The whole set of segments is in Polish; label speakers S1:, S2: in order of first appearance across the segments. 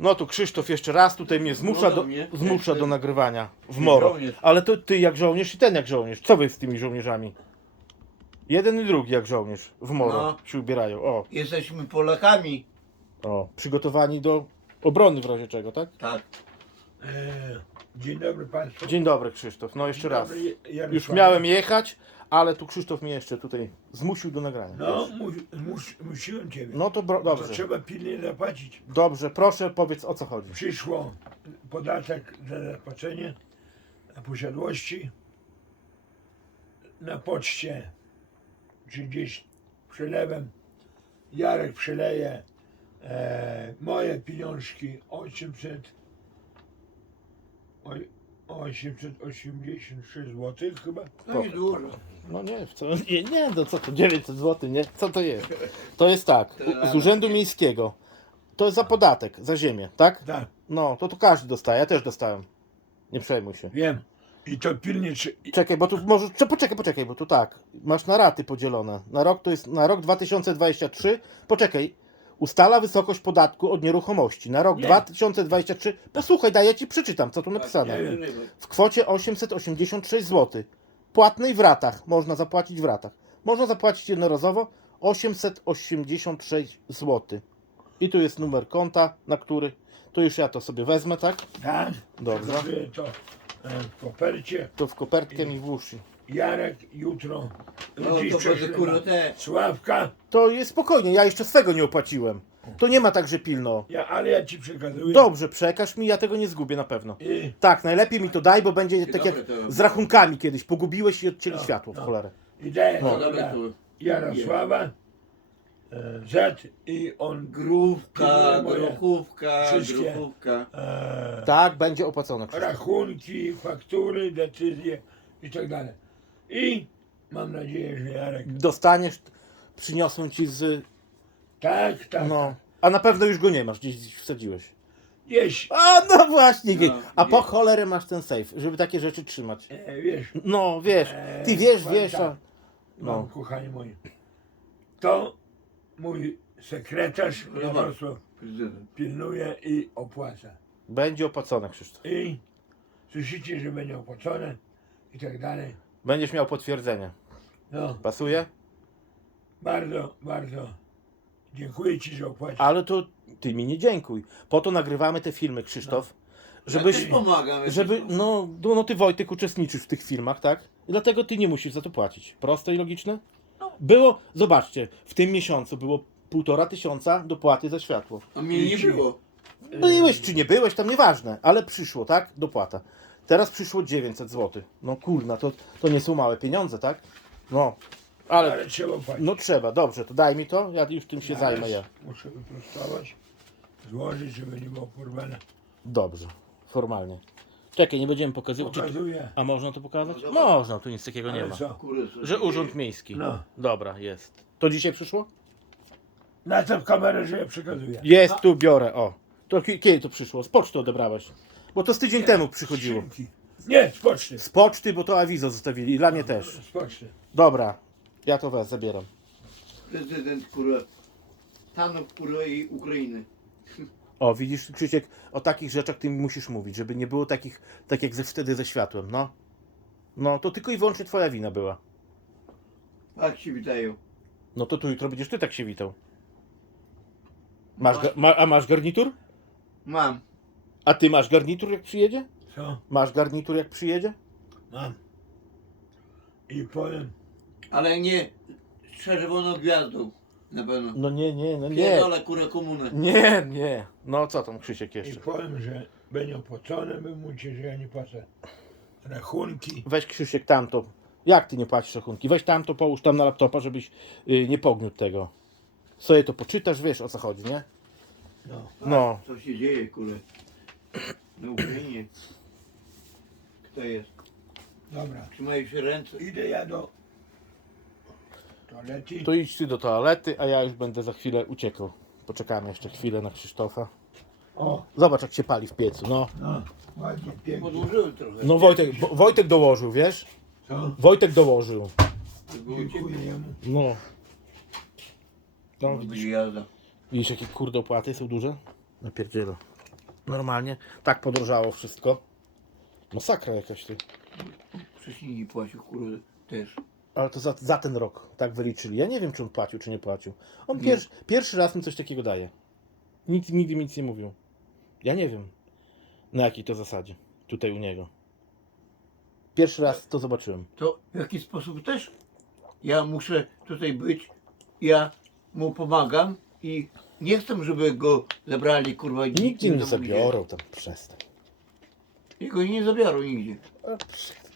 S1: No tu Krzysztof jeszcze raz tutaj mnie zmusza,
S2: do
S1: do,
S2: mnie.
S1: zmusza do nagrywania w moro.
S2: żołnierz.
S1: Ale to ty jak żołnierz i ten jak żołnierz. Co wy z tymi żołnierzami? Jeden i drugi jak żołnierz w moro
S2: No.
S1: się ubierają. O,
S2: Jesteśmy Polakami.
S1: o, przygotowani do obrony w razie czego, tak?
S2: Tak.
S3: E, Dzień dobry Państwu.
S1: Dzień dobry Krzysztof, no jeszcze raz.
S3: dobry, Jarosław.
S1: Już miałem jechać, ale tu Krzysztof mnie jeszcze tutaj zmusił do nagrania.
S3: No, mu, mus, musiłem Ciebie.
S1: No to bro,
S3: To
S1: dobrze.
S3: trzeba pilnie zapłacić.
S1: Dobrze, proszę powiedz o co chodzi.
S3: Przyszło podatek za zapłacenie posiadłości na poczcie, czy gdzieś przelewem. Jarek przeleje e, moje pieniążki 800 oj- 886 zł chyba.
S2: No i dużo.
S1: No nie, co, nie, nie, no co to, 900 zł, nie? Co to jest? To jest tak, u- z Urzędu Miejskiego. To jest za podatek, za ziemię, tak?
S3: Tak,
S1: No, to tu każdy dostaje, ja też dostałem. Nie przejmuj się.
S3: wiem. I to pilnie trzy-
S1: Czekaj, bo tu może, czy, poczekaj, poczekaj, bo tu tak, masz na raty podzielone. Na rok to jest, na rok 2023, poczekaj, ustala wysokość podatku od nieruchomości. Na rok
S3: Nie.
S1: 2023, posłuchaj, daj, ja ci przeczytam, co tu napisane.
S3: nie wiem.
S1: w kwocie 886 zł. Płatnej w ratach. Można zapłacić w ratach. Można zapłacić jednorazowo 886 zł. I tu jest numer konta, na który. Tu już ja to sobie wezmę, tak?
S3: Tak,
S1: Dobrze.
S3: Zrobię to e, w kopercie.
S1: To w kopertkę mi włóż.
S3: Jarek jutro.
S2: No to będzie
S3: prześle
S2: kurwa
S3: na
S2: te.
S3: Sławka,
S1: To jest spokojnie, ja jeszcze swego nie opłaciłem. To nie ma tak, że pilno.
S3: ja, ale ja ci przekazuję.
S1: Dobrze, przekaż mi, ja tego nie zgubię na pewno.
S3: I
S1: Tak, najlepiej mi to daj, bo będzie tak jak
S2: dobre to-
S1: z rachunkami kiedyś. Pogubiłeś i odcięli
S3: No,
S1: światło w
S3: no.
S1: cholerę.
S3: idę
S2: No
S3: no,
S2: dobre
S3: dla
S2: to.
S3: Jarosława e, Z i on
S2: Grówka,
S3: Moje.
S2: grochówka,
S3: Wszystkie.
S2: grochówka.
S3: e,
S1: Tak, będzie opłacone. Krzysztof.
S3: rachunki, faktury, decyzje i tak dalej. I mam nadzieję, że Jarek.
S1: Dostaniesz, przyniosą ci z
S3: Tak, tak.
S1: No. A na pewno już go nie masz, gdzieś gdzieś wsadziłeś.
S3: Gdzieś,
S1: A no właśnie,
S2: No,
S1: a po cholerę masz ten safe, żeby takie rzeczy trzymać.
S3: e, wiesz,
S1: No wiesz, ty
S3: Eee,
S1: wiesz, wiesz, a...
S3: tak.
S1: No.
S3: no, kochani moi. To mój sekretarz. Jarosław
S2: Prezydent.
S3: pilnuje i opłaca.
S1: będzie opłacone Krzysztof.
S3: I słyszycie, że będzie opłacone i tak dalej.
S1: Będziesz miał potwierdzenie.
S3: No,
S1: Pasuje?
S3: bardzo, bardzo dziękuję Ci, że opłacisz.
S1: Ale to ty mi nie dziękuj. Po to nagrywamy te filmy, Krzysztof.
S2: Ja
S1: Żebyś,
S2: też pomagam.
S1: żeby, no, no, no ty Wojtek uczestniczysz w tych filmach, tak? I dlatego ty nie musisz za to płacić. Proste i logiczne? Było, zobaczcie, w tym miesiącu było półtora tysiąca dopłaty za światło.
S2: A mnie nie było.
S1: Byłeś czy nie byłeś, tam nieważne, ale przyszło, tak? Dopłata. Teraz przyszło 900 zł. No kurna, to, to nie są małe pieniądze, tak? No, ale
S3: Ale trzeba
S1: no trzeba, dobrze, to daj mi to, ja już tym się zajmę ja.
S3: Muszę wyprostować, złożyć, żeby nie było porwane.
S1: Dobrze, formalnie. Czekaj, nie będziemy pokazywać. Czy,
S3: Pokazuję.
S1: a można to pokazać?
S2: No dobra.
S1: Można, tu nic takiego nie
S3: Ale
S1: ma.
S3: co?
S1: Że urząd miejski.
S3: No.
S1: Dobra, jest. To dzisiaj przyszło?
S3: Nastaw kamerę, że ja przekazuję.
S1: Jest, tu biorę, o. To ki- kiedy to przyszło? Z poczty odebrałeś. Bo to z tydzień temu przychodziło.
S3: Skrzynki. Nie, z poczty.
S1: Z poczty, bo to awizo zostawili i dla mnie też.
S3: Z poczty.
S1: Dobra, ja to was zabieram.
S2: Prezydent kurwa. Stanów kurwa i Ukrainy.
S1: O, widzisz, Krzysiek, o takich rzeczach ty mi musisz mówić, żeby nie było takich, tak jak ze, wtedy ze światłem, no. No, to tylko i wyłącznie twoja wina była.
S2: Tak się witają.
S1: No to tu jutro będziesz ty tak się witał. Masz, ga- ma, a masz garnitur?
S2: Mam.
S1: A ty masz garnitur jak przyjedzie?
S3: Co?
S1: Masz garnitur jak przyjedzie?
S3: Mam. I powiem,
S2: Ale nie z czerwoną gwiazdą. Na pewno.
S1: No nie, nie, no nie.
S2: Pierdolę kurę komunę.
S1: Nie, nie. No co tam Krzysiek
S3: i
S1: jeszcze?
S3: powiem, że będzie opłacone, bym mówicie, że ja nie płacę rachunki.
S1: Weź Krzysiek tamto. Jak ty nie płacisz rachunki? Weź tamto, połóż tam na laptopa, żebyś y, nie pogniótł tego. Sobie to poczytasz, wiesz o co chodzi, nie?
S3: No.
S1: No.
S2: Co się dzieje kurę? Na Ukrainie. Kto jest?
S3: Dobra.
S2: Trzymają się ręce.
S3: Idę ja do toalety.
S1: To idź ty do toalety, a ja już będę za chwilę uciekał. Poczekamy jeszcze chwilę na Krzysztofa.
S3: O,
S1: Zobacz jak się pali w piecu, no.
S3: no, ładnie, pięknie.
S2: Podłożyłem trochę.
S1: No Wojtek, Wo- Wojtek dołożył, wiesz?
S3: Co?
S1: Wojtek dołożył.
S2: To.
S3: Dziękuję jemu.
S1: No. No,
S2: To
S1: widzisz,
S2: będzie jazda.
S1: widzisz jakie kurde opłaty są duże? Napierdzielę. Normalnie. Tak podrożało wszystko. Masakra jakaś ty.
S2: Wcześniej nie płacił, kurwa, też.
S1: Ale to za, za ten rok tak wyliczyli. Ja nie wiem, czy on płacił, czy nie płacił. On
S2: Nie.
S1: pierwszy, pierwszy raz mi coś takiego daje. Nikt, nigdy mi nic nie mówił. Ja nie wiem, na jakiej to zasadzie. Tutaj u niego. Pierwszy raz to zobaczyłem.
S2: To w jaki sposób też ja muszę tutaj być, ja mu pomagam i nie chcę, żeby go zabrali, kurwa.
S1: Nikt
S2: nie
S1: zabiorą tam. Przestań.
S2: Gdzie. Jego nie zabiorą nigdzie.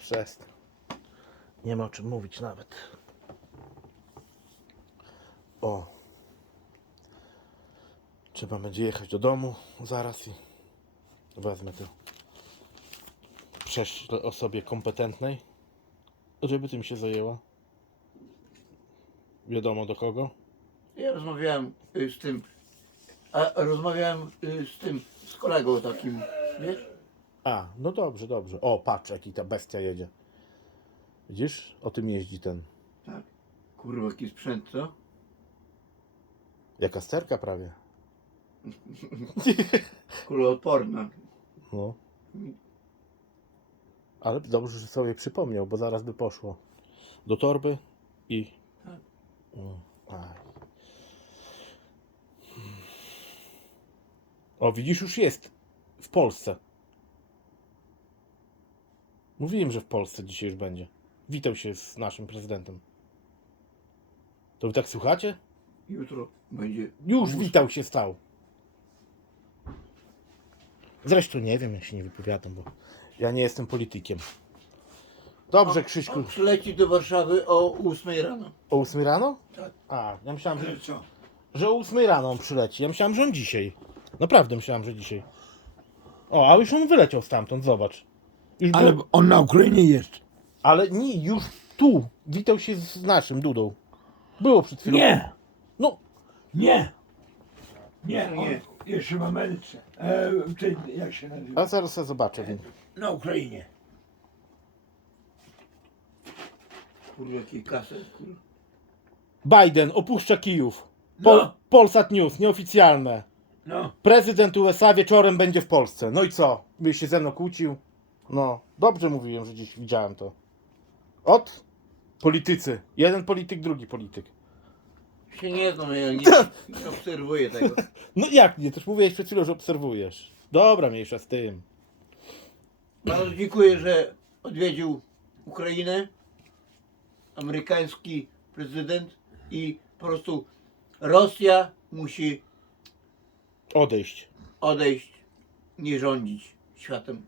S1: Przestań. Nie ma o czym mówić nawet. O. Trzeba będzie jechać do domu zaraz i wezmę to. Prześlę osobie kompetentnej, żeby tym się zajęła. Wiadomo do kogo.
S2: Ja rozmawiałem y, z tym, a rozmawiałem y, z tym, z kolegą takim, wiesz?
S1: A, no dobrze, dobrze. O, patrz, jaki ta bestia jedzie. Widzisz? O tym jeździ ten.
S2: Tak. Kurwa, jaki sprzęt, co?
S1: Jaka sterka prawie.
S2: Kurwa, odporna.
S1: No. Ale dobrze, że sobie przypomniał, bo zaraz by poszło do torby i.
S2: Tak.
S1: Aj. O, widzisz, już jest w Polsce. Mówiłem, że w Polsce dzisiaj już będzie. Witał się z naszym prezydentem. To wy tak słuchacie?
S2: Jutro będzie.
S1: Już witał się stał. Zresztą nie wiem, ja się nie wypowiadam, bo ja nie jestem politykiem. Dobrze, Krzyśku.
S2: On przyleci do Warszawy o 8 rano.
S1: O 8 rano?
S2: Tak.
S1: A, ja myślałem, że,
S3: Ale co?
S1: że o 8 rano on przyleci. Ja myślałem, że on dzisiaj. Naprawdę myślałem, że dzisiaj. O, a już on wyleciał stamtąd, zobacz. Już
S3: Ale
S1: był,
S3: on na Ukrainie jest.
S1: ale nie, już tu. Witał się z naszym Dudą. Było przed chwilą.
S3: Nie,
S1: No,
S3: nie. Nie, on
S2: Nie.
S3: jeszcze w Ameryce. E, jak się nazywa?
S1: a zaraz ja zobaczę.
S3: Na Ukrainie.
S2: Kurwa, jaki kaset, kurwa.
S1: Biden opuszcza Kijów. Pol,
S3: No.
S1: Polsat News, nieoficjalne.
S3: No,
S1: Prezydent USA wieczorem będzie w Polsce. No i co? Byś się ze mną kłócił? No, dobrze mówiłem, że dziś widziałem to. Od politycy. Jeden polityk, drugi polityk.
S2: Się nie znam, ja nie, nie obserwuję tego.
S1: No jak nie? Też mówiłeś przed chwilą, że obserwujesz. Dobra, mniejsza z tym.
S2: Bardzo dziękuję, że odwiedził Ukrainę. Amerykański prezydent i po prostu Rosja musi
S1: Odejść.
S2: odejść, nie rządzić światem.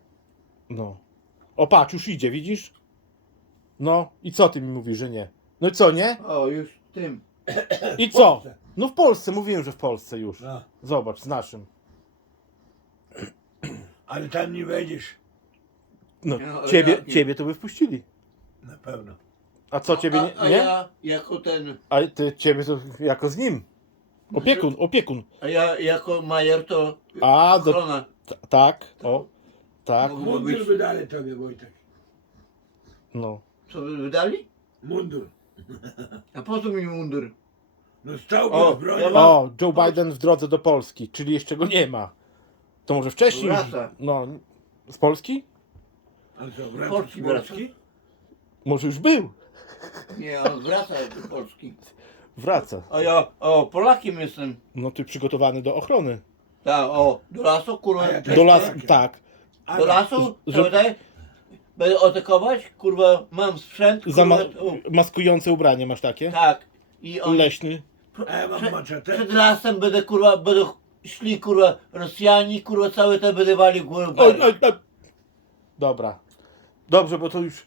S1: No. O patrz, już idzie, widzisz? No i co ty mi mówisz, że nie? No i co, nie?
S2: O, już tym.
S1: I co?
S3: Polsce.
S1: No w Polsce, mówiłem, że w Polsce już.
S3: no.
S1: Zobacz, z naszym.
S3: Ale tam nie wejdziesz.
S1: No,
S2: No, ale
S1: ciebie,
S2: nie?
S1: ciebie to by wpuścili.
S3: Na pewno.
S1: A co, ciebie nie?
S2: a, a
S1: nie?
S2: ja jako ten,
S1: A ty, ciebie to jako z nim. Opiekun, opiekun.
S2: a ja jako majer to
S1: A, do,
S2: ochrona.
S1: t- tak, o, tak,
S2: Mogło
S3: Mundur
S2: być.
S3: by dali tobie, Wojtek.
S1: no.
S2: Co wy wydali?
S3: Mundur.
S2: A po co mi mundur?
S3: No stał
S2: O,
S3: z bronią.
S2: ja mam-
S1: O, Joe Biden w drodze do Polski, czyli jeszcze go nie ma. To może wcześniej? już-
S2: Wraca.
S1: No, z Polski?
S3: Ale co,
S2: Polski
S3: z. Polski?
S1: Może już był.
S2: Nie, on wraca do Polski.
S1: Wraca.
S2: A ja, o, Polakiem jestem.
S1: No ty przygotowany do ochrony.
S2: Tak, o, do lasu, kurwa.
S1: Do lasu, tak.
S2: Do lasu,
S1: że-
S2: tutaj? Będę atakować, kurwa, mam sprzęt, kurwa,
S1: Zama-
S2: o,
S1: maskujące ubranie masz takie?
S2: tak. I oni
S1: Leśny.
S3: A ja mam
S2: przed,
S3: maczetę.
S2: przed lasem będę, kurwa, będą szli, kurwa, Rosjanie, kurwa, całe te będę walił górę.
S1: Oj, oj, oj. Dobra. Dobrze, bo to już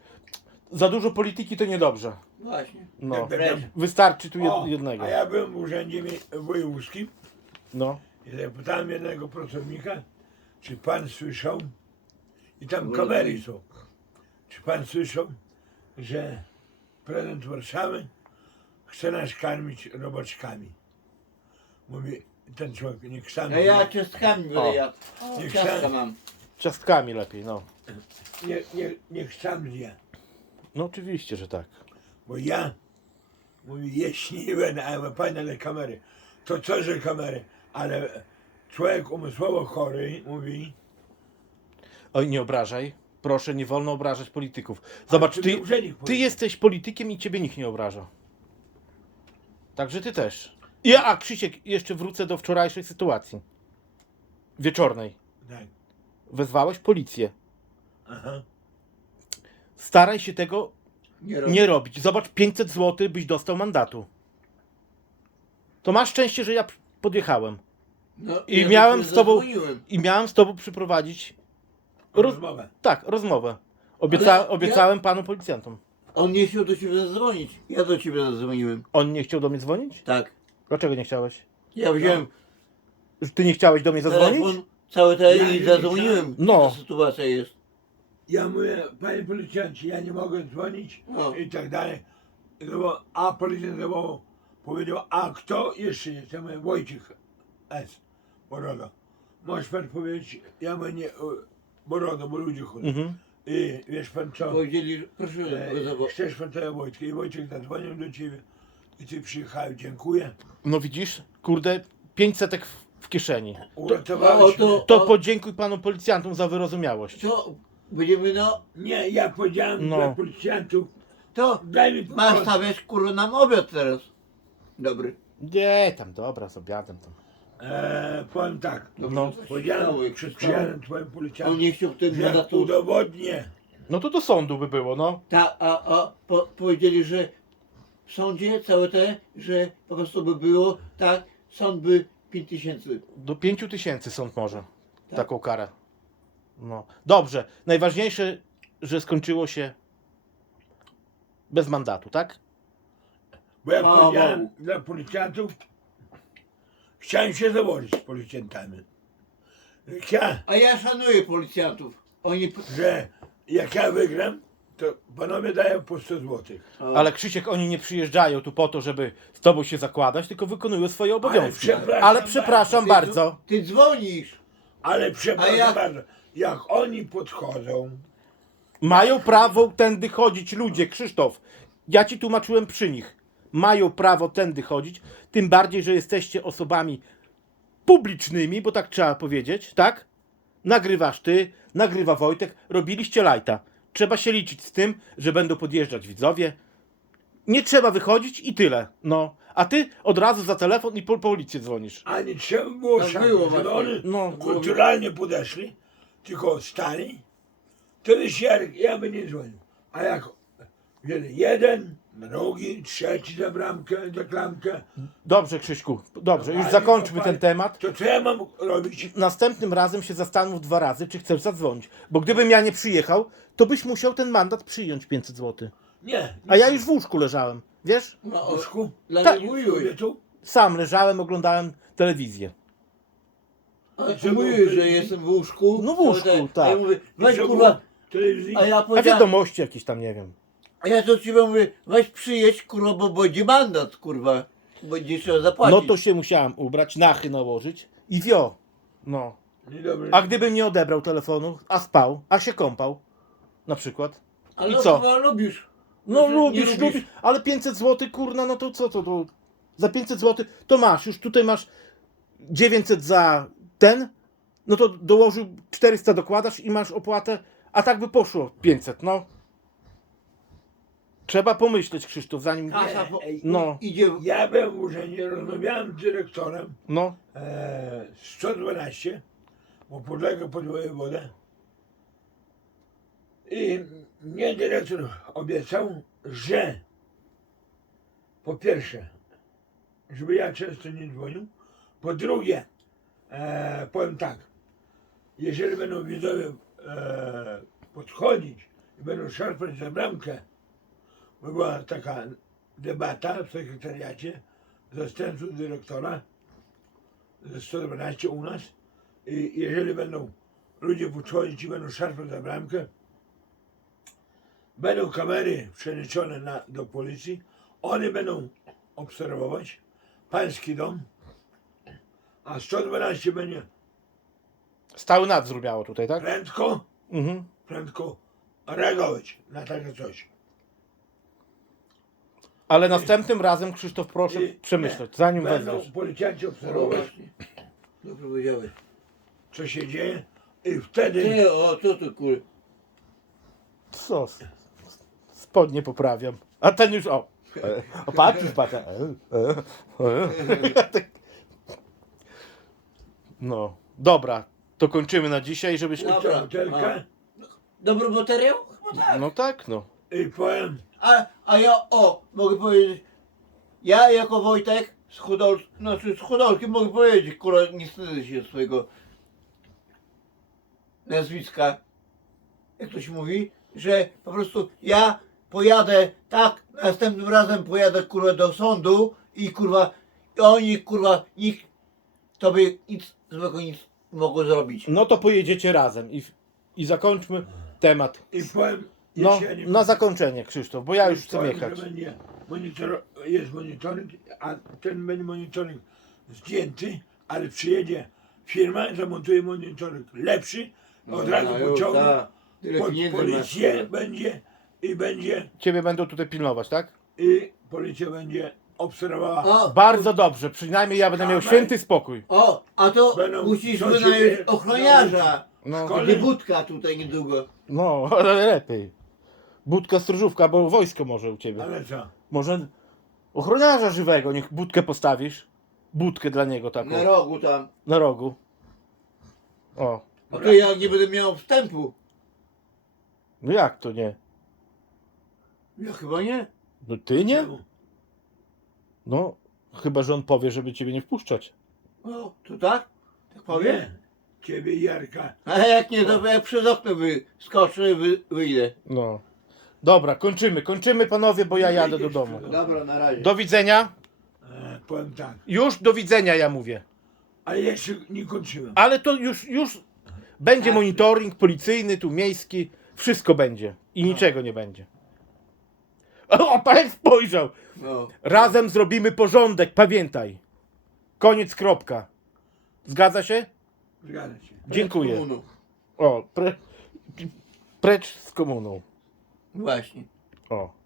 S1: za dużo polityki to niedobrze.
S2: Właśnie.
S1: No.
S2: Wręcz.
S1: Wystarczy tu
S3: O,
S1: jed- jednego.
S3: A ja byłem w urzędzie mi- wojewódzkim
S1: No.
S3: i zapytałem jednego pracownika, czy pan słyszał, i tam kamery są, czy pan słyszał, że prezydent Warszawy chce nas karmić robaczkami. Mówi ten człowiek, niech sam
S2: A ja
S3: zje,
S2: ciastkami będę jadł.
S3: Niech
S2: Ciastka
S3: sam-
S2: mam.
S1: Ciastkami lepiej, no.
S3: nie, nie, niech sam zje.
S1: No oczywiście, że tak.
S3: Bo ja, mówi, jeśli nie będę, a ja mówię, panie, ale kamery, to co, że kamery, ale człowiek umysłowo chory mówi,
S1: Oj, nie obrażaj. Proszę, nie wolno obrażać polityków. Zobacz, ty, ty jesteś politykiem i ciebie nikt nie obraża. Także ty też. Ja, a Krzysiek, jeszcze wrócę do wczorajszej sytuacji. Wieczornej.
S3: tak,
S1: Wezwałeś policję.
S3: aha,
S1: Staraj się tego
S2: Nie robię.
S1: nie robić. Zobacz, 500 zł byś dostał mandatu. To masz szczęście, że ja podjechałem.
S2: No,
S1: I
S2: ja
S1: miałem
S2: ciebie
S1: z tobą-
S2: zadzwoniłem.
S1: I miałem z tobą przyprowadzić. Roz...
S3: rozmowę.
S1: Tak, rozmowę. Obieca...
S2: Ale ja-
S1: Obiecałem panu policjantom.
S2: On nie chciał do ciebie zadzwonić. Ja do ciebie zadzwoniłem.
S1: On nie chciał do mnie dzwonić?
S2: Tak.
S1: Dlaczego nie chciałeś?
S2: Ja wziąłem
S1: Że Ty nie chciałeś do mnie zadzwonić?
S2: telefon, całe te
S3: Ja
S2: i
S3: nie
S2: zadzwoniłem.
S1: No.
S2: Ta sytuacja jest.
S3: Ja mówię, panie policjancie, ja nie mogę dzwonić
S2: No.
S3: i tak dalej. No bo, a policjant zawołał, powiedział, a kto jeszcze jest? Ja mówię, Wojciech S. Borodo. Możesz pan powiedzieć, ja mówię, nie, Bo ludzie chodzą.
S1: Mhm.
S3: I wiesz pan co?
S2: Powiedzieli, proszę go
S3: E,
S2: zawołać.
S3: chcesz pan tego Wojtka i Wojciech zadzwonił do ciebie i ty przyjechałeś, dziękuję.
S1: No widzisz, kurde, 500 w, w kieszeni.
S3: Uratowałeś
S2: No, to-
S3: mnie.
S1: To
S2: O.
S1: podziękuj panu policjantom za wyrozumiałość.
S2: To będziemy no.
S3: Nie, ja powiedziałem
S1: No.
S3: dla policjantów,
S2: To
S3: daj mi
S2: masz stawiać kurwa nam obiad teraz. Dobry.
S1: Nie, tam dobra, z obiadem tam.
S3: E, powiem tak,
S1: No.
S3: powiedziałem przed przyjazdem twoim
S2: On
S3: policjantom,
S2: nie chciał
S3: że
S2: mandatu.
S3: udowodnię,
S1: No to do sądu by było, no.
S2: Ta, a, a po, powiedzieli, że w sądzie całe te, że po prostu by było tak, sąd by 5 tysięcy.
S1: Do 5 tysięcy sąd może
S2: Tak.
S1: taką karę. No. Dobrze. Najważniejsze, że skończyło się bez mandatu, tak?
S3: bo ja powiedziałem dla policjantów, chciałem się założyć z policjantami. Chciałem,
S2: A ja szanuję policjantów. Oni.
S3: że jak ja wygram, to panowie dają po 100 złotych.
S1: Ale Krzysiek, oni nie przyjeżdżają tu po to, żeby z tobą się zakładać, tylko wykonują swoje obowiązki.
S3: przepraszam
S1: Ale przepraszam
S2: bardzo.
S1: bardzo.
S2: Ty dzwonisz.
S3: Ale przepraszam
S2: A ja-
S3: bardzo, jak oni podchodzą,
S1: Mają prawo tędy chodzić ludzie, Krzysztof. Ja ci tłumaczyłem przy nich. Mają prawo tędy chodzić, tym bardziej, że jesteście osobami publicznymi, bo tak trzeba powiedzieć, tak? Nagrywasz ty, nagrywa Wojtek, robiliście lajta. Trzeba się liczyć z tym, że będą podjeżdżać widzowie. Nie trzeba wychodzić i tyle. No. A ty od razu za telefon i po policję dzwonisz.
S3: a nie trzeba było szans,
S2: było
S3: żeby oni
S1: No.
S3: kulturalnie podeszli, tylko stali, wtedy się Jarek, ja by nie dzwonił. A jak jeden, drugi, trzeci za bramkę, za klamkę,
S1: Dobrze, Krzyśku, dobrze, już
S3: Ale
S1: zakończmy ten temat.
S3: to co ja mam robić?
S1: następnym razem się zastanów dwa razy, czy chcesz zadzwonić. Bo gdybym ja nie przyjechał, to byś musiał ten mandat przyjąć 500 zł.
S3: Nie.
S1: A ja już w łóżku leżałem. Wiesz?
S2: No,
S3: w
S2: o,
S3: łóżku?
S1: Tak.
S3: tu?
S1: Sam leżałem, oglądałem telewizję.
S2: A
S3: było?
S2: że jestem w łóżku.
S1: No w łóżku,
S2: te-
S1: tak.
S2: A ja mówię, weź kurwa.
S3: telewizji?
S2: A ja
S1: A
S2: powiedziałem.
S1: wiadomości jakieś tam, nie wiem.
S2: A ja do ciebie mówię, weź przyjedź kurwa, bo będzie mandat kurwa. Będzie trzeba zapłacić.
S1: No to się musiałem ubrać, nachy nałożyć i wio. No. A gdybym nie odebrał telefonu, a spał, a się kąpał, na przykład.
S2: Ale
S1: i co?
S2: chyba lubisz.
S1: No
S2: Nie
S1: lubisz, lubisz, ale 500 zł, kurna, no to co to, to za 500 zł to masz, już tutaj masz 900 za ten, no to dołożył 400 dokładasz i masz opłatę, a tak by poszło 500, no. Trzeba pomyśleć, Krzysztof, zanim...
S2: Po,
S3: Ej,
S1: No,
S2: idzie.
S3: Ja byłem w urzędzie, rozmawiałem z dyrektorem
S1: no,
S3: e, 112, bo podlega pod wojewodę. I mnie dyrektor obiecał, że po pierwsze, żeby ja często nie dzwonił, po drugie, e, powiem tak, jeżeli będą widzowie e, podchodzić i będą szarpać za bramkę, była taka debata w sekretariacie zastępców dyrektora ze 112 u nas i jeżeli będą ludzie podchodzić i będą szarpać za bramkę, będą kamery przeniesione na, do policji, one będą obserwować pański dom, a 112 będzie
S1: stały nadzór miało tutaj, tak?
S3: prędko,
S1: Mhm.
S3: prędko reagować na takie coś.
S1: Ale następnym razem, Krzysztof, proszę
S3: I-
S1: przemyśleć, zanim
S3: Będą
S1: wezwiesz.
S3: policjanci
S2: No
S3: obserwować
S2: właśnie. Dobrze powiedziałeś.
S3: co się dzieje i wtedy
S2: Ty, o, co ty kur...
S1: Co? Spodnie poprawiam. A ten już, o. E, O, patrz, już patrz. E, e, e. Tak. No, dobra. To kończymy na dzisiaj, żebyś...
S2: No.
S3: puszczę butelkę
S2: Dobry materiał? Chyba tak.
S1: No tak, no.
S3: I powiem,
S2: A, a ja, o, mogę powiedzieć, ja jako Wojtek z Hudol, znaczy z mogę powiedzieć, kurwa, nie wstydzę się swojego nazwiska, jak to się mówi, że po prostu ja pojadę tak, następnym razem pojadę kurwa do sądu i kurwa, i oni kurwa, nikt tobie nic złego nic nie mogło zrobić.
S1: No to pojedziecie razem i, i zakończmy temat.
S3: i powiem,
S1: No,
S3: ja nie
S1: na zakończenie, Krzysztof, bo ja już chcę
S3: powiem,
S1: jechać.
S3: że będzie monitor, jest monitoring, a ten będzie monitoring zdjęty, ale przyjedzie firma, zamontuje monitoring lepszy, od razu
S2: No, już,
S3: pociągnie,
S2: tak. Tyle
S3: pod
S2: pieniędzy
S3: policję
S2: masz.
S3: będzie i będzie,
S1: Ciebie będą tutaj pilnować, tak?
S3: i policja będzie obserwowała.
S2: O,
S1: Bardzo dobrze, przynajmniej ja będę miał
S3: Dawaj.
S1: święty spokój.
S2: O, a to
S3: Będą
S2: musisz wynająć ochroniarza.
S1: No,
S3: Szkole-
S2: Będzie budka tutaj niedługo.
S1: no, ale lepiej. Budka stróżówka, bo wojsko może u ciebie.
S3: Ale co?
S1: Może ochroniarza żywego, niech budkę postawisz. Budkę dla niego taką.
S2: Na rogu tam.
S1: Na rogu. O.
S2: A to ja nie będę miał wstępu.
S1: No jak to nie?
S2: Ja chyba nie.
S1: No ty nie? No, chyba, że on powie, żeby ciebie nie wpuszczać.
S2: O, to tak? Tak powiem?
S3: Nie. Ciebie i Jarka.
S2: A jak nie, to jak przez okno wyskoczę, wy, wyjdę.
S1: No. Dobra, kończymy, kończymy panowie, bo ja jadę do domu.
S2: Dobra, na razie.
S1: Do widzenia.
S3: E, powiem tak.
S1: Już do widzenia ja mówię.
S3: Ale jeszcze nie kończyłem.
S1: Ale to już, już będzie
S2: Tak.
S1: monitoring policyjny, tu miejski, wszystko będzie. I niczego nie będzie. O, pan spojrzał.
S2: No.
S1: Razem zrobimy porządek, pamiętaj. Koniec, kropka. Zgadza się?
S3: Zgadza się.
S1: Dziękuję.
S2: Komunów.
S1: O, pre, precz z komuną.
S2: Właśnie.
S1: O.